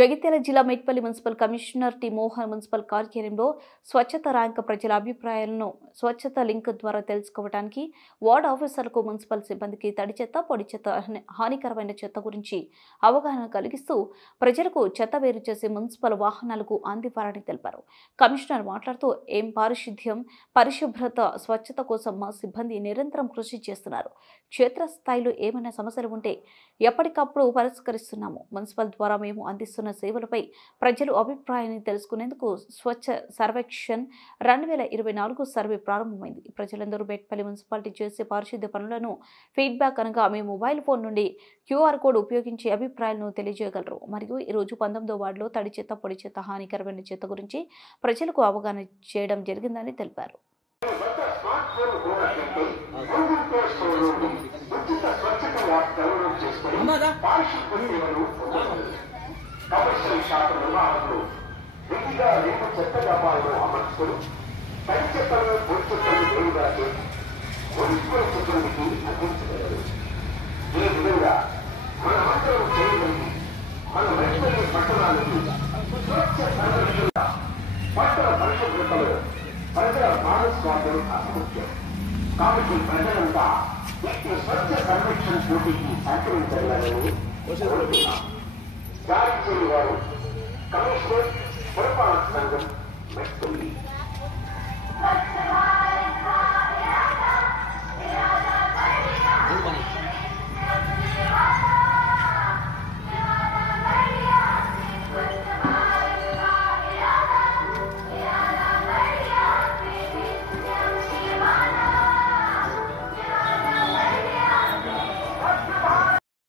జగిత్యాల జిల్లా Medpally municipal commissioner T Mohan municipal కార్యాలయంలో స్వచ్ఛత ర్యాంక్ ప్రజల అభిప్రాయాలను స్వచ్ఛత లింక్ ద్వారా తెలుసుకోవడానికి వార్డ్ ఆఫీసర్లకు మున్సిపల్ సిబ్బందికి తడి చెత్త, పొడి చెత్త, హానికరమైన చెత్త గురించి అవగాహన కలిగిస్తూ ప్రజలకు చెత్త వేరు చేసి మున్సిపల్ వాహనాలకు అందివ్వాలని తెలిపారు. కమిషనర్ మాట్లాడుతూ పారిశుద్ధ్యం, పరిశుభ్రత, స్వచ్ఛత కోసం మా సిబ్బంది నిరంతరం కృషి చేస్తున్నారు. క్షేత్రస్థాయిలో ఏమైనా సమస్యలు ఉంటే ఎప్పటికప్పుడు పరిష్కరిస్తున్నాము. మున్సిపల్ ద్వారా మేము అందిస్తున్న సేవలపై ప్రజలు అభిప్రాయాన్ని తెలుసుకునేందుకు స్వచ్ఛ సర్వేక్షణ్ 2024 సర్వే ప్రారంభమైంది. ప్రజలందరూ మేడ్పల్లి మున్సిపాలిటీ చేసే పారిశుద్ధ్య పనులను ఫీడ్బ్యాక్ అనగా మీ మొబైల్ ఫోన్ నుండి QR కోడ్ ఉపయోగించి అభిప్రాయాలను తెలియజేయగలరు. మరియు ఈరోజు 19వ వార్డులో తడి చెత్త, పొడి చెత్త, హానికరమైన చెత్త గురించి ప్రజలకు అవగాహన చేయడం జరిగిందని తెలిపారు. కమర్షియల్ షాప్ నిర్మాణంలో విధిగా రేపు చెత్త వ్యాపారంలో అమర్చుకొని తడి చెత్తను, పొడి చెత్తను వేరుగా చేసి మున్సిపల్ సిబ్బందికి అందించగలరు. ఈ విధంగా మన అందరం చేయగలిగి మన మేడ్పల్లి పట్టణానికి స్వచ్ఛ సంరక్షణ, పట్టణ పరిశుభ్రతలో ప్రజల భాగస్వామ్యం అసముఖ్యం. కాబట్టి ప్రజలంతా ఈ స్వచ్ఛ సంరక్షణ పోటీకి సహకరించాలని కోరుతున్నాం. జారీ చేయవారు కమిషనర్ పురపాలక సంఘం మేడ్పల్లి.